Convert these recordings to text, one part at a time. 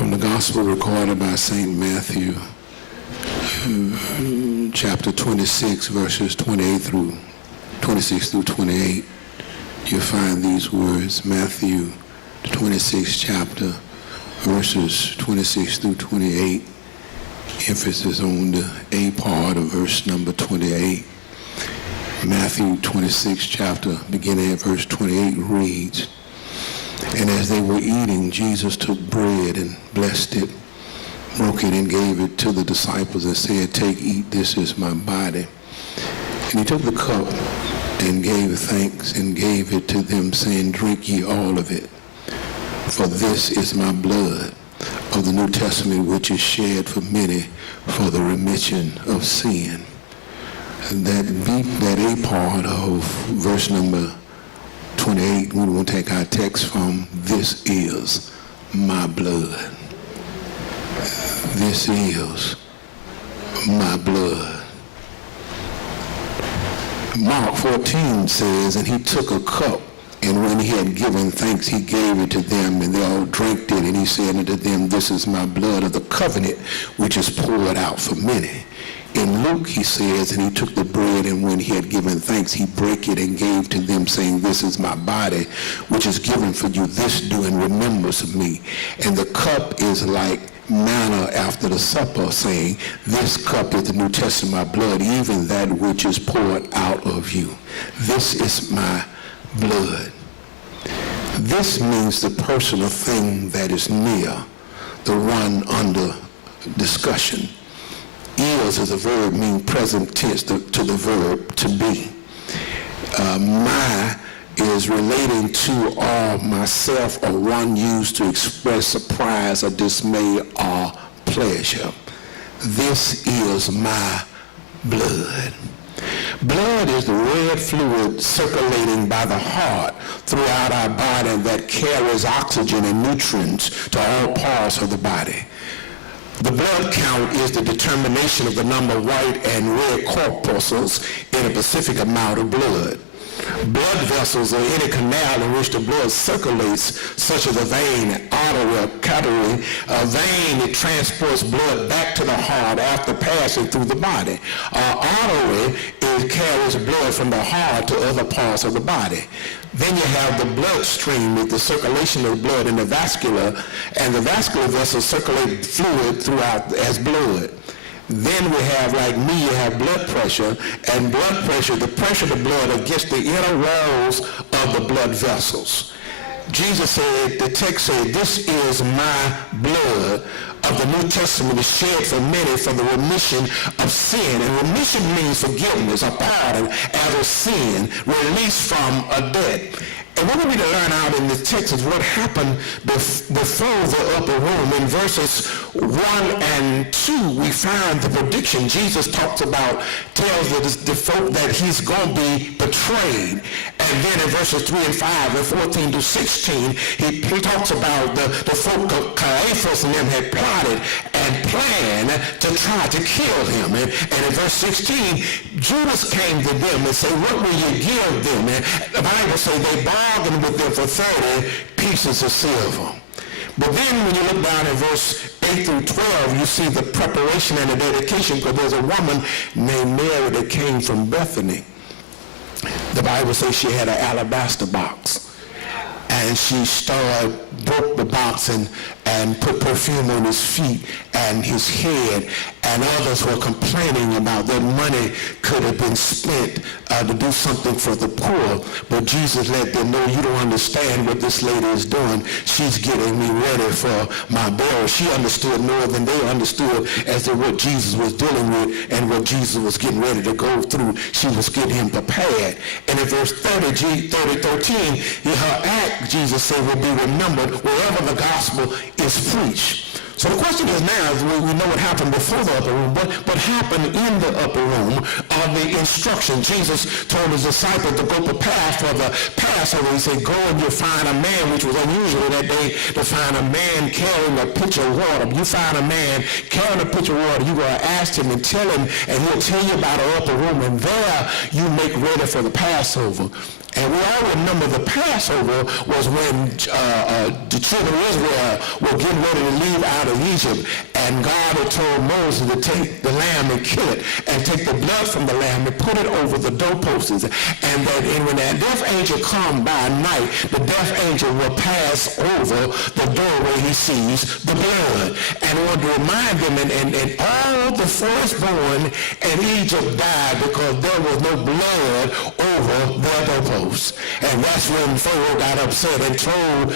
From the Gospel recorded by St. Matthew, chapter 26, verses 26 through 28, you'll find these words. Matthew, the 26th chapter, verses 26 through 28, emphasis on the A part of verse number 28. Matthew 26 chapter, beginning at verse 28, reads, "And as they were eating, Jesus took bread and blessed it, broke it and gave it to the disciples and said, 'Take, eat, this is my body.' And he took the cup and gave thanks and gave it to them, saying, 'Drink ye all of it, for this is my blood of the New Testament, which is shed for many for the remission of sin.'" And that A part of verse number 28, we want to take our text from, "This is my blood. This is my blood." Mark 14 says, "And he took a cup, and when he had given thanks, he gave it to them, and they all drank it. And he said unto them, 'This is my blood of the covenant, which is poured out for many.'" In Luke, he says, "And he took the bread, and when he had given thanks, he brake it and gave to them, saying, 'This is my body, which is given for you. This do in remembrance of me.' And the cup is like manna after the supper, saying, 'This cup is the New Testament, my blood, even that which is poured out of you. This is my blood.'" This means the person or thing that is near, the one under discussion. Is a verb, mean present tense to the verb to be. My is relating to or myself, or one used to express surprise or dismay or pleasure. This is my blood. Blood is the red fluid circulating by the heart throughout our body that carries oxygen and nutrients to all parts of the body. The blood count is the determination of the number of white and red corpuscles in a specific amount of blood. Blood vessels are any canal in which the blood circulates, such as a vein, artery, or capillary. A vein, it transports blood back to the heart after passing through the body. An artery, it carries blood from the heart to other parts of the body. Then you have the bloodstream with the circulation of blood in the vascular, and the vascular vessels circulate fluid throughout as blood. Then we have, like me, you have blood pressure, and blood pressure, the pressure of the blood against the inner walls of the blood vessels. Jesus said, the text said, "This is my blood of the New Testament, is shed for many for the remission of sin." And remission means forgiveness, a pardon as a sin, release from a debt. And what we need to learn out in this text is what happened before the upper room. In verses 1 and 2, we find the prediction. Jesus tells the folk that he's going to be betrayed. And then in verses 3 and 5 and 14 to 16, he talks about the folk of Caiaphas and them had plotted and planned to try to kill him. And in verse 16, Judas came to them and said, "What will you give them?" And the Bible says they bargained with them for 30 pieces of silver. But then when you look down at verse 8 through 12, you see the preparation and the dedication, because there's a woman named Mary that came from Bethany. The Bible says she had an alabaster box. And she broke the box and put perfume on his feet and his head. And others were complaining about that money could have been spent to do something for the poor. But Jesus let them know, you don't understand what this lady is doing. She's getting me ready for my burial. She understood more than they understood as to what Jesus was dealing with and what Jesus was getting ready to go through. She was getting him prepared. And in verse 13, her act, Jesus said, will be remembered wherever the gospel is preached. So the question is now, we know what happened before the upper room, but what happened in the upper room of the instruction. Jesus told his disciples to go prepare for the Passover. He said, "Go and you'll find a man," which was unusual that day, to find a man carrying a pitcher of water. You find a man carrying a pitcher of water, you're going to ask him and tell him, and he'll tell you about the upper room, and there you make ready for the Passover. And we all remember the Passover was when the children of Israel were getting ready to leave out of Egypt, and God had told Moses to take the lamb and kill it, and take the blood from the lamb and put it over the doorposts. And that when that death angel come by night, the death angel will pass over the doorway he sees the blood. And I want to remind them, and all the firstborn in Egypt died because there was no blood over their doorposts. And that's when Pharaoh got upset and told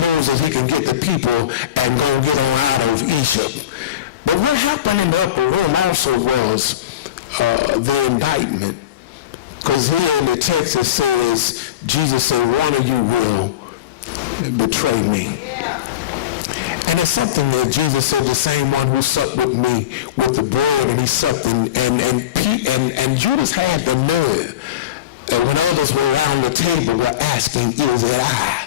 Moses he can get the people and go get on out of Egypt. But what happened in the upper room also was the indictment. Because here in the text it says, Jesus said, one of you will betray me. And it's something that Jesus said, the same one who supped with me with the bread, and he supped, and Judas had the nerve. And when others were around the table were asking, is it I?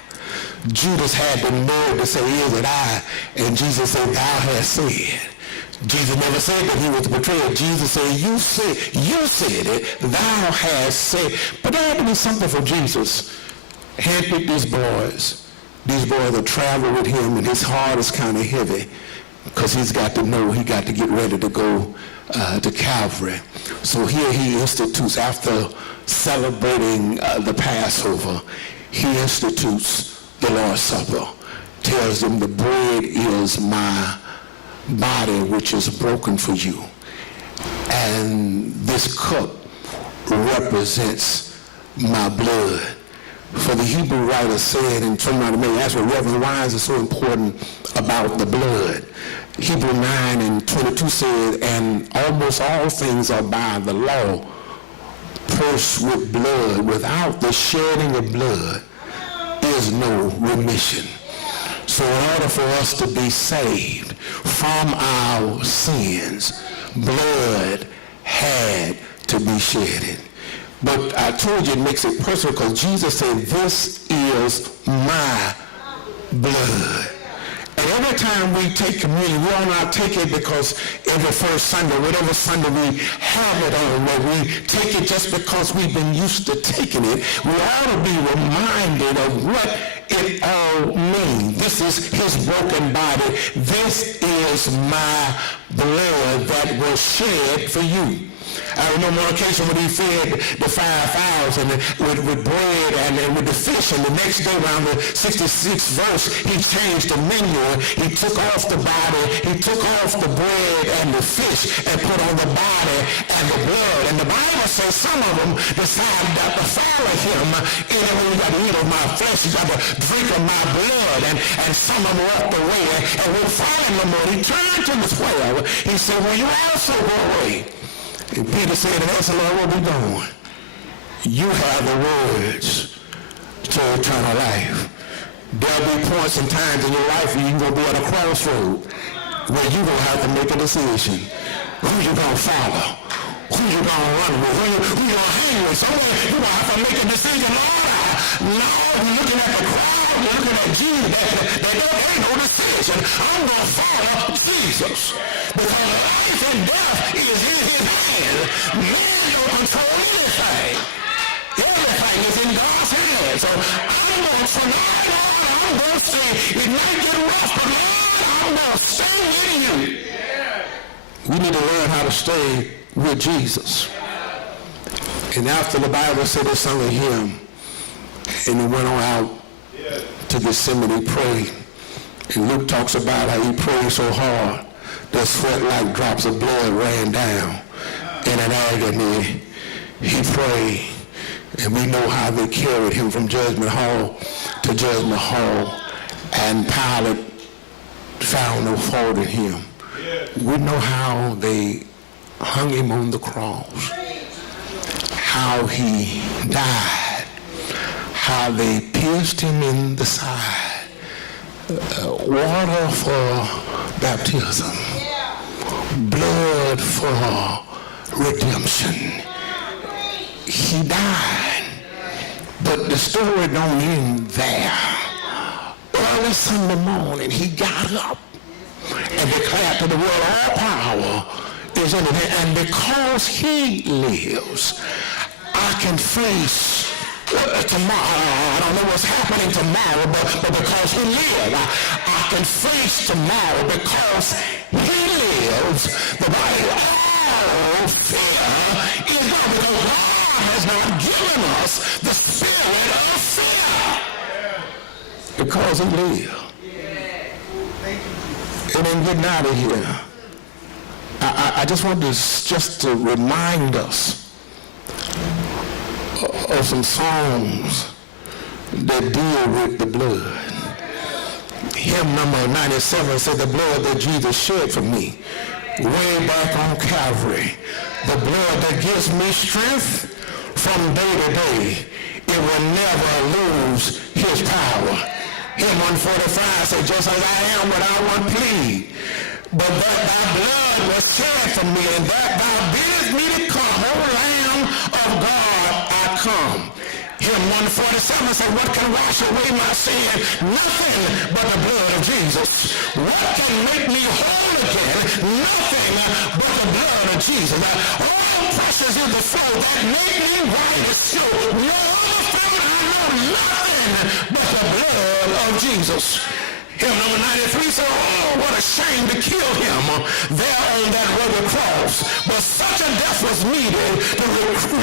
Judas had the nerve to say, is it I? And Jesus said, thou hast said. Jesus never said that he was betrayed. Jesus said, you said it, thou hast said. But there had to be something for Jesus. Handpicked these boys. These boys that travel with him, and his heart is kind of heavy because he's got to know he got to get ready to go to Calvary. So here he institutes, after celebrating the Passover, he institutes the Lord's Supper, tells them the bread is my body which is broken for you, and this cup represents my blood. For the Hebrew writer said, and somebody may ask, well, Reverend, why is it so important about the blood? Hebrew 9:22 said, and almost all things are by the law, first with blood. Without the shedding of blood is no remission. So in order for us to be saved from our sins, blood had to be shedded. But I told you it makes it personal because Jesus said, this is my blood. And every time we take communion, we will not take it because every first Sunday, whatever Sunday we have it on, where we take it just because we've been used to taking it. We ought to be reminded of what it all means. This is his broken body. This is my blood that was shed for you. I remember on occasion when he fed the 5,000 with bread and with the fish, and the next day around the 66th verse, he changed the menu. He took off the body, he took off the bread and the fish and put on the body and the blood. And the Bible says some of them decided not to follow him. When you got to eat of my flesh, you got to drink of my blood. And some of them walked away and would follow him no more. He turned to the 12. He said, well, you also go away. And Peter said, that's the Lord, where we going? You have the words to eternal life. There'll be points and times in your life where you're going to be at a crossroad where you're going to have to make a decision. Who you going to follow? Who you going to run with? Who you going to hang with? Somewhere you're going to have to make a decision. Lord, you're looking at the crowd, you're looking at Jesus. There ain't no decision. I'm going to follow Jesus. Because life and death is in his hand. Man don't control anything. Everything is in God's hands. So I'm going to tonight, Lord, I'm going to say, it might get rough, but Lord, I'm going to stay with you. We need to learn how to stay with Jesus. And after the Bible said they sung a hymn, and he went on out to Gethsemane, he prayed. And Luke talks about how he prayed so hard that sweat like drops of blood ran down. In an agony, he prayed. And we know how they carried him from Judgment Hall to Judgment Hall. And Pilate found no fault in him. We know how they hung him on the cross, how he died, how they pierced him in the side. Water for baptism, blood for redemption. He died, but the story don't end there. Early Sunday morning, he got up and declared to the world, all power is in him, and because he lives, I can face tomorrow. I don't know what's happening tomorrow, but because he lives, I can face tomorrow because he lives. The Bible, all fear is gone because God has not given us the spirit of fear. Because he lives. And then getting out of here, I just want to remind us of some songs that deal with the blood. Hymn number 97 said, the blood that Jesus shed for me way back on Calvary, the blood that gives me strength from day to day, it will never lose his power. Hymn 145 said, just as I am without one plea, but that thy blood was shed for me, and that thou biddest me to come, O Lamb of God, I come. Hymn 147 said, what can wash away my sin? Nothing but the blood of Jesus. What can make me whole again? Nothing but the blood of Jesus. All precious is the flow that made me white as snow. No other thing I know, nothing but the blood of Jesus. Hymn number 93 said, oh, what a shame to kill him there on that rugged cross. But such a death was needed to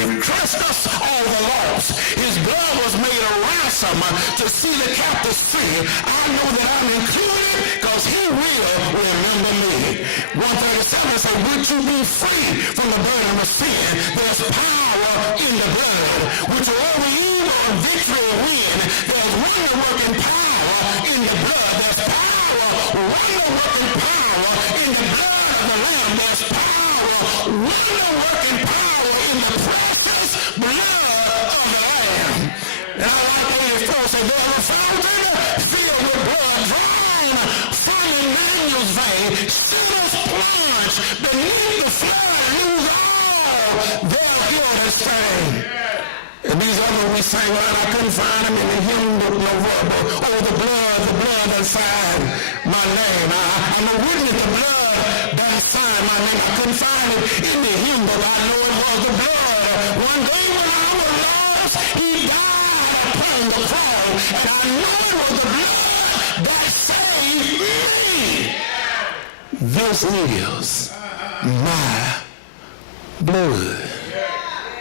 recrest us all the lost. His blood was made a ransom to see the captives free. I know that I'm included because he will remember me. 137 said, would you be free from the burden of sin? There's power in the blood, which will over evil and victory win. There's wonder-working power in the blood. There's power, wonder-working power in the blood of the Lamb. There's power, wonder-working power in the precious blood of the Lamb. And I like 84 said, there's a fountain filled with blood drawn from Emmanuel's vein. Sinners plunge beneath the flood and lose all their guilt and stain. And these others we sang, well, I couldn't find them in the hymn book no verbal. Oh, the blood that signed my name. I know witness the blood that signed my name. I couldn't find it in the hymn book. I know it was the blood. One day when I was lost, he died upon the cross. And I know it was the blood that saved me. This is my blood.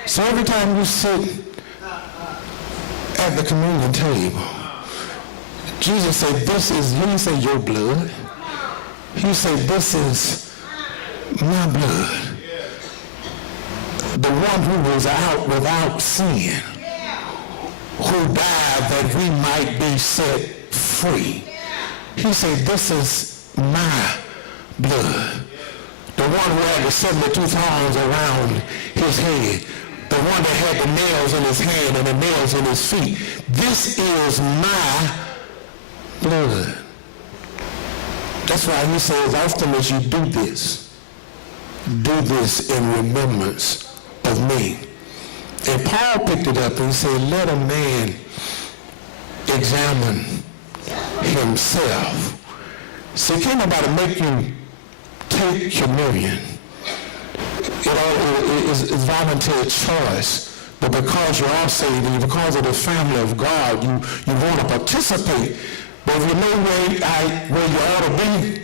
So every time you sit at the communion table, Jesus said, this is, he didn't say your blood. He said, this is my blood. The one who was out without sin, who died that we might be set free. He said, this is my blood. The one who had the 72 thorns around his head. The one that had the nails in his hand and the nails in his feet. This is my blood. That's why he says, often as you do this in remembrance of me. And Paul picked it up and he said, let a man examine himself. See, can't nobody make you take communion. It's voluntary choice, but because you are saved and because of the family of God, you want to participate. But if you know where you ought to be,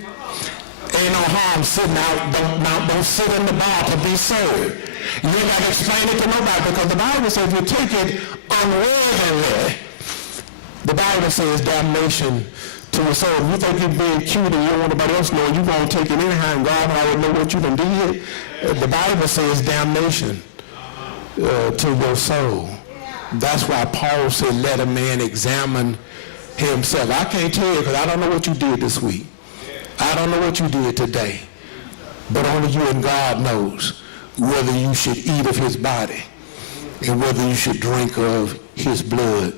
ain't no harm sitting out. Don't sit in the bar to be served. You ain't got to explain it to nobody because the Bible says if you take it unworthily, the Bible says damnation to a soul. If you think you're being cute and you don't want nobody else to know, you're going to take it anyhow and God already know what you done did. The Bible says damnation to your soul. That's why Paul said, let a man examine himself. I can't tell you because I don't know what you did this week. I don't know what you did today. But only you and God knows whether you should eat of his body and whether you should drink of his blood.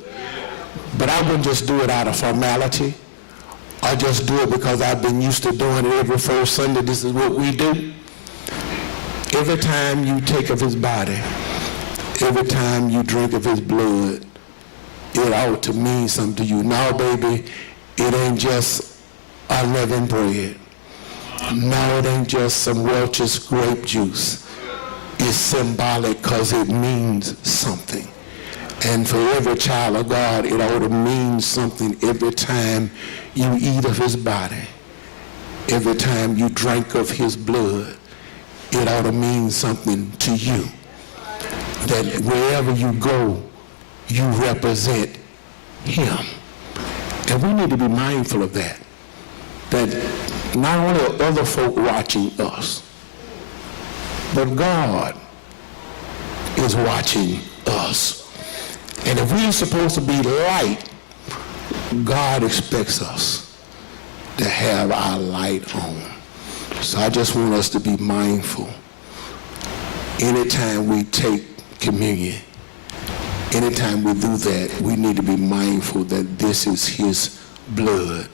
But I wouldn't just do it out of formality. I just do it because I've been used to doing it every first Sunday. This is what we do. Every time you take of his body, every time you drink of his blood, it ought to mean something to you. Now, baby, it ain't just unleavened bread. No, it ain't just some Welch's grape juice. It's symbolic because it means something. And for every child of God, it ought to mean something every time you eat of his body. Every time you drink of his blood, it ought to mean something to you. That wherever you go, you represent him. And we need to be mindful of that. That not only are other folk watching us, but God is watching us. And if we're supposed to be light, God expects us to have our light on. So I just want us to be mindful. Anytime we take communion, anytime we do that, we need to be mindful that this is his blood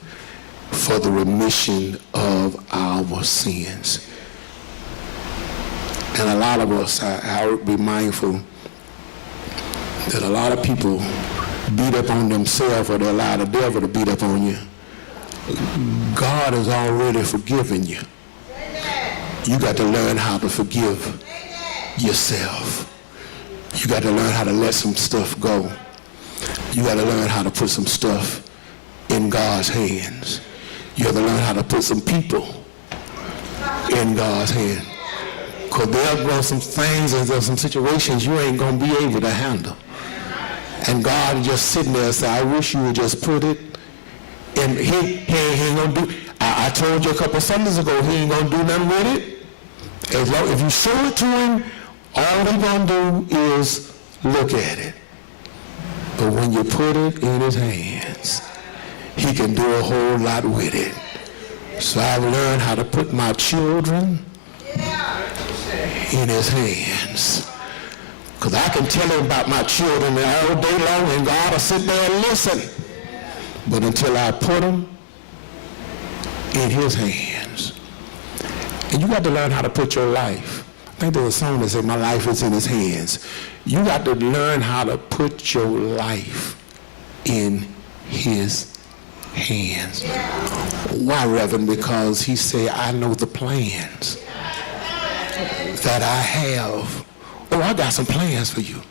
for the remission of our sins. And a lot of us, I would be mindful that a lot of people beat up on themselves, or they allow the devil to beat up on you. God has already forgiven you. You got to learn how to forgive yourself. You got to learn how to let some stuff go. You got to learn how to put some stuff in God's hands. You have to learn how to put some people in God's hands. Because there are some things and there's some situations you ain't going to be able to handle. And God just sitting there and say, I wish you would just put it. And he ain't going to do. I told you a couple of Sundays ago, he ain't going to do nothing with it. As long, if you show it to him, all he's going to do is look at it. But when you put it in his hands, he can do a whole lot with it. So I've learned how to put my children in his hands. Because I can tell him about my children all day long, and God will sit there and listen. But until I put them in his hands. And you got to learn how to put your life. I think there's a song that says, my life is in his hands. You got to learn how to put your life in his hands. Why, Reverend? Because he said, I know the plans that I have. Oh, I got some plans for you.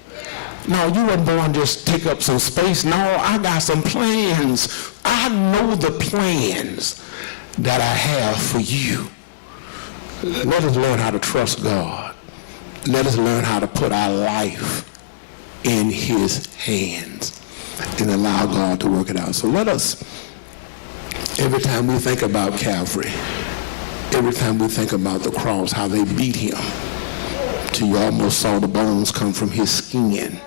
No, you weren't born just take up some space. No, I got some plans. I know the plans that I have for you. Let us learn how to trust God. Let us learn how to put our life in his hands and allow God to work it out. So let us, every time we think about Calvary, every time we think about the cross, how they beat him till you almost saw the bones come from his skin,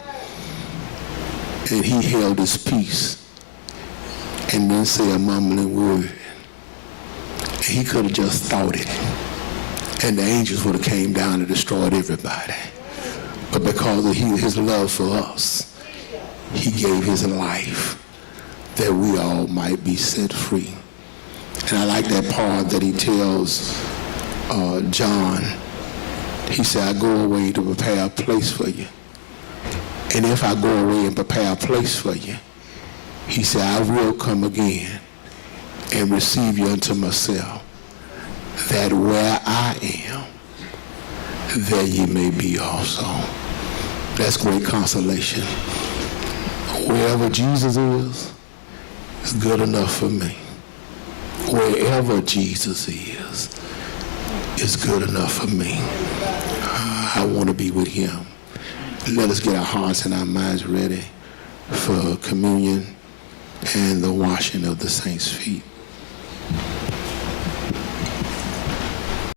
and he held his peace and didn't say a mumbling word. He could have just thought it, and the angels would have came down and destroyed everybody. But because of his love for us, he gave his life that we all might be set free. And I like that part that he tells John. He said, I go away to prepare a place for you. And if I go away and prepare a place for you, he said, I will come again and receive you unto myself, that where I am, there ye may be also. That's great consolation. Wherever Jesus is good enough for me. Wherever Jesus is good enough for me. I want to be with him. Let us get our hearts and our minds ready for communion and the washing of the saints' feet.